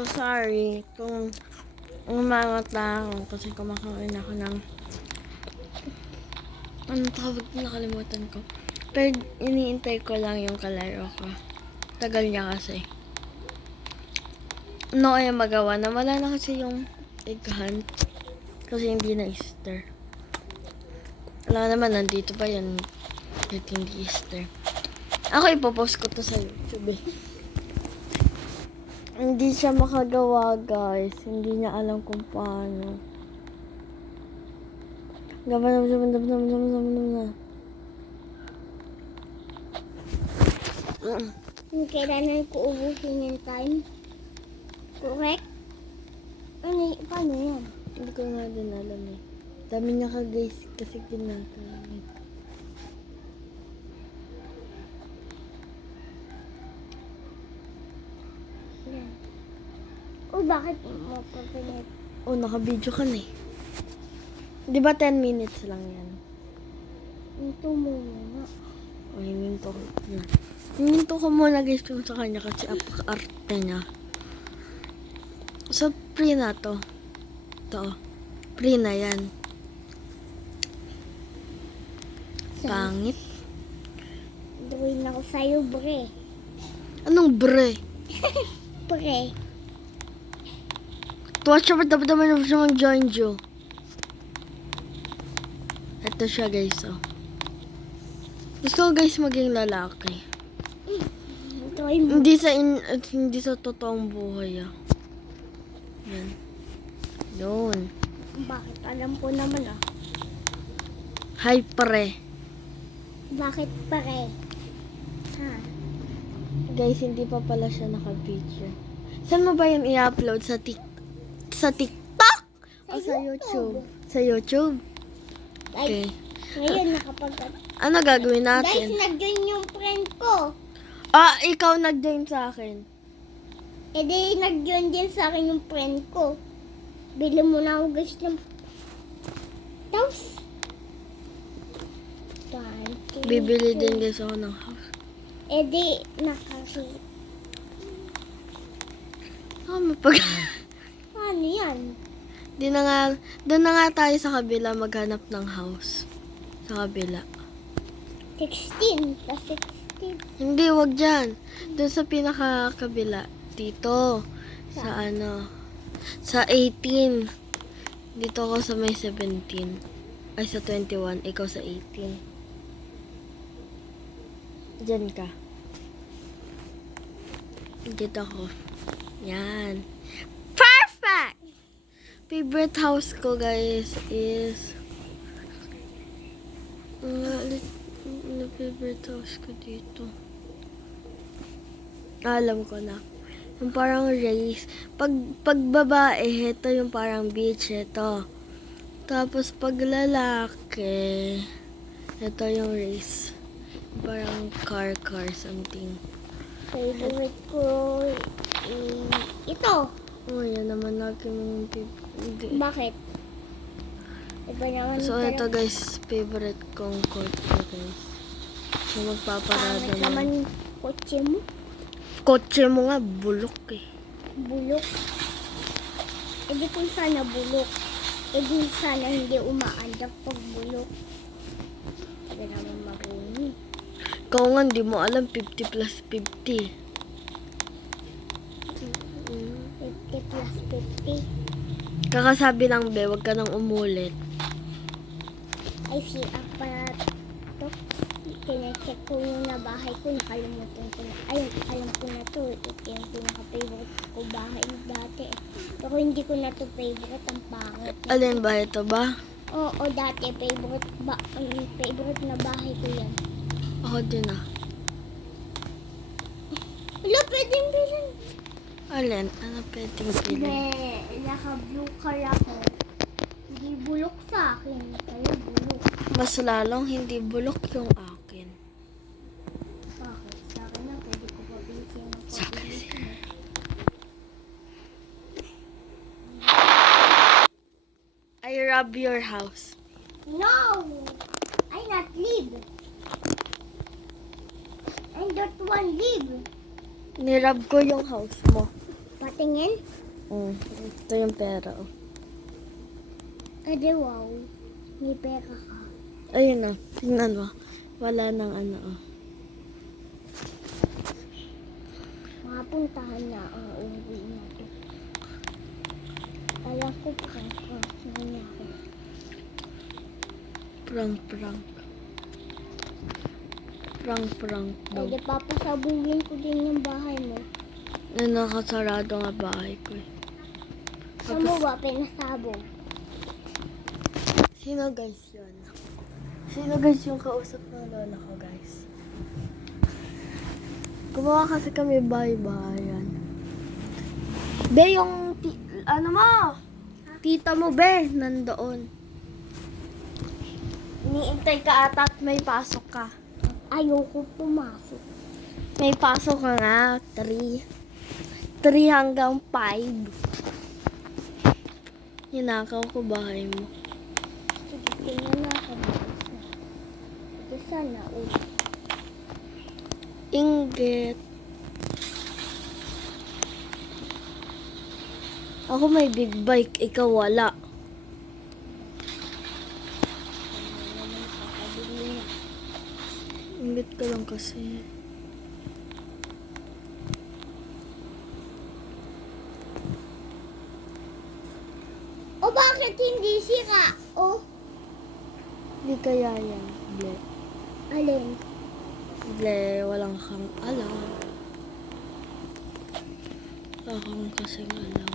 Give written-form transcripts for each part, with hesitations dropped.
So, sorry kung umangat na ako kasi kumakain ako ng anong tawag, nakalimutan ko. Pero iniintay ko lang yung kalaro ko. Tagal niya kasi. Ano kaya magawa na? Wala na kasi yung egg hunt. Kasi hindi na Easter. Wala naman, nandito pa yan. Kahit hindi Easter. Ako ipopost ko to sa YouTube eh. Hindi siya makagawa, guys. Hindi niya alam kung paano. Kailangan ko ubusin yung time. Correct? Paano yan? Hindi ko nga din alam eh. Dami niya ka, guys, kasi ginagawa. Yan. Bakit mo papilit? Naka-video ka na eh. Di ba 10 minutes lang yan? Ito muna. Himinto ko. Himinto ko muna, guys, yung sa kanya kasi apaka-arte niya. So, free na to. Ito. Free na yan. Pangit. Drawing ako sa'yo, bre. Anong bre? Pre. Tuwa siya dapat naman siya mag-join Joe. Ito siya, guys, oh. Gusto ko, guys, maging lalaki. Drawing mo. Hindi sa totoong buhay, ah. Yan. Doon. Bakit? Alam ko naman, ah. Hi, pre. Bakit pare? Ha? Guys, hindi pa pala siya naka-video. Saan mo ba yun i-upload? Sa TikTok? O sa YouTube? Sa YouTube? Okay. Ngayon nakapag... Ano gagawin Guys, natin? nag-join yung friend ko. Ikaw nag-join sa akin. Di nag-join din sa akin yung friend ko. Bili mo na ako guys ng... Tapos... Bibili din guys ako ng house. Di nakasi... Ano yan? Doon na nga tayo sa kabila maghanap ng house. Sa kabila. 16 plus 16. Hindi, wag dyan. Doon sa pinaka-kabila. Dito. Sa ano. Sa 18. Dito ako sa may 17. Ay, sa 21. Ikaw sa 18. Diyan ka. Dito ako. Yan. Perfect! Favorite house ko, guys, is... Ano favorite house ko dito? Alam ko na. Yung parang race. Pag babae, ito yung parang beach, ito. Tapos pag lalaki, ito yung race. Parang car something. Favorite ko... ito. Yan naman lagi mong hindi. Bakit? Iba naman So, ito guys, favorite kong court ko, guys. So, magpaparada Pangit naman na. yung kotse mo. Kotse mo nga, bulok eh. Bulok. Di kung sana bulok. Di sana hindi umaandap pag bulok. Sabi naman marunong. Ikaw nga, hindi mo alam, 50 plus 50. 50 plus 50. Kakasabi lang, be, wag ka nang umulit. Ay, si Apat. Kine-check ko yung na bahay ko. Nakalimutan ko na. Ay, alam ko na to. Ito yung pinaka-favorite ko bahay dati. Pero hindi ko na to favorite. Ang pangit. Alin ba ito ba? Oo, dati favorite na bahay ko yan. Ako din ah. Wala, pwedeng bilhin. Alin? Ano pwedeng pili? Naka-blue car ako. Hindi bulok sa akin. Kaya bulok. Mas lalong hindi bulok yung akin. Bakit? Sa akin na, pwede ko pabilisin. Sa akin. I rob your house. No! I not leave. I don't want leave. Nirab ko yung house mo. But Tingin? Ito yung pera. Oh. Ade, wow. May pera ka. Ayun na. Tingnan mo. Wala nang ano. Oh. Mga puntahan na ang uuwi natin. Alam ko prank na niya ako. Prank. Prank daw. Ade, papasabugin ko din yung bahay mo. Nakasarado nga bahay ko eh. Saan mo ba pinasabog? Sino guys yun? Sino guys yung kausap ng lola ko guys? Gumawa kasi kami bahay-bahayan. Be, yung ano mo? Tita mo be, nandoon. Iniintay ka ata at may pasok ka. Ayoko pumasok. May pasok ka nga, 3 hanggang 5. Hinakaw ko bahay mo. Sige, tingnan na ako. Ito sana ulit. Inggit. Ako may big bike, ikaw wala. Inggit ka lang kasi. O bakit hindi sira? O, Di kaya yan. Ble. alin? Ble, walang kang alam. Wala kang kasing alam.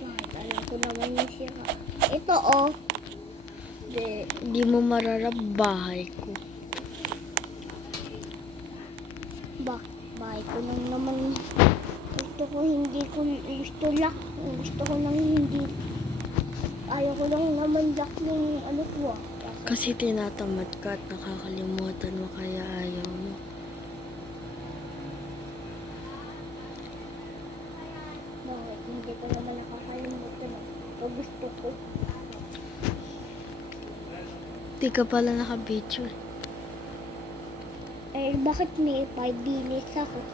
Bakit alam ko naman yung sira? Ito o. Di mo mararap bahay ko. Bahay ko lang naman. Gusto ko nang hindi. Ayaw ko lang naman lock yung ano ko. Kasi tinatamad ka at nakakalimutan mo kaya ayaw mo. Bakit hindi ko naman nakakalimutan ang gusto ko. Di ka pala naka-video. Eh, bakit may 5 minutes ako?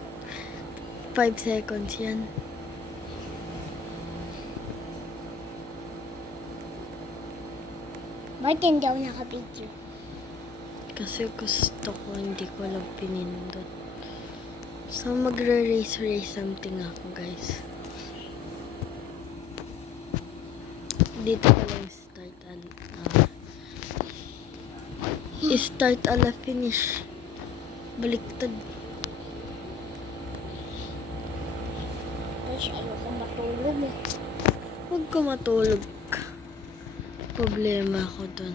5 seconds yan. Bakit hindi ako nakapidyo? Kasi gusto ko, hindi ko lang pinindot. So, magre-race something ako, guys. Dito pala yung start ala finish. Baliktad. Ay, ayoko matulog eh. Huwag ka matulog. Problema ako dun.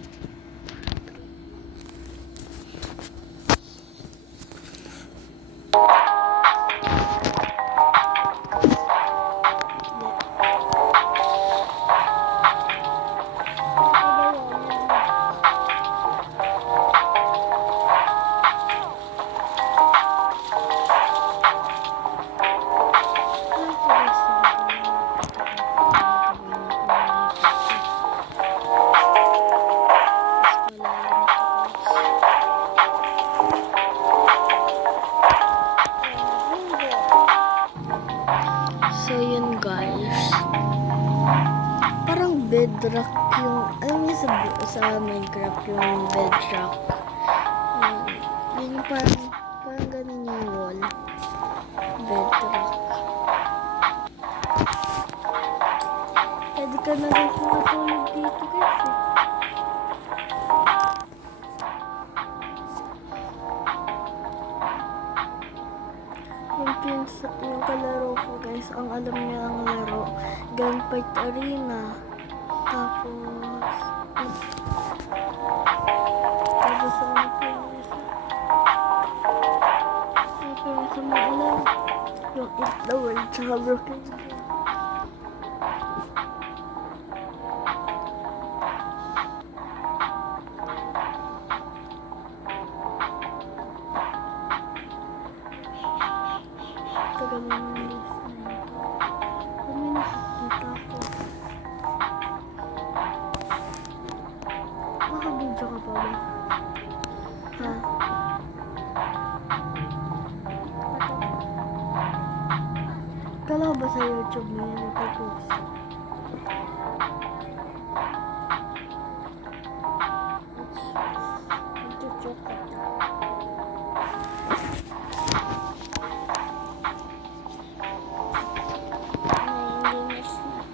So yun guys, parang bedrock yung, alam niyo sa Minecraft yung bedrock. Yun yung parang ganun yung wall. Bedrock. Pwede ka na rin matulog dito guys eh. Yung kalaro ko guys, ang alam niya ang laro, Gunfight Arena. Tapos ano pa yung isa? Tapos yung isa mo alam, yung Eat the World, tsaka Broken Game. Tagal mo ng list na ito. Kung may nakikita ko. Makabidyo ka pa ba? Ha? Kala ba sa YouTube mo yan ipopost? Magchuchokot na. Naiinis na ako.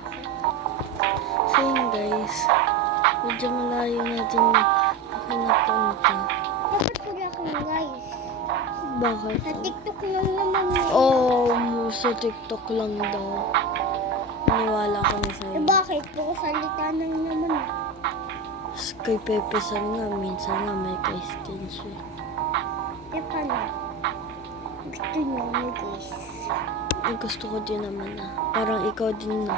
So yun guys, medyo malayo na din ako napunta. Dapat wala kang guys. Bakit? Sa TikTok lang naman. Sa TikTok lang daw. Naniwala kami Eh sa'yo. bakit? Puro salita lang naman. Kay Pepe San nga, minsan nga may kay siya. Eh paano? Gusto niyo mo guys. Ang gusto ko din naman na. Parang ikaw din na.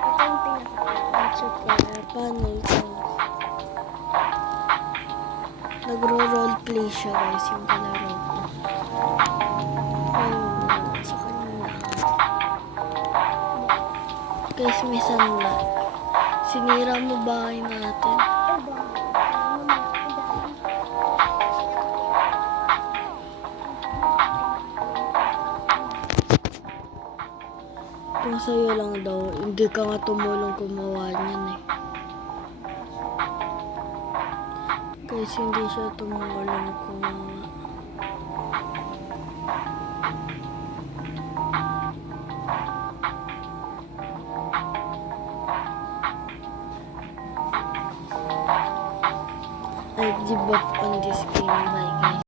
Ito yung pinaka. Super, paano ikaw? Nagro-roleplay siya guys, yung kalaro ko. Ayun, sa kanina. Guys, may sanla. Sinira mo bahay natin. Eh bakit? Ano naman ako dahil? Kung sa'yo lang daw, hindi ka nga tumulong gumawa niyan eh. Guys, hindi siya tumulong gumawa. I give up on this game, bye guys.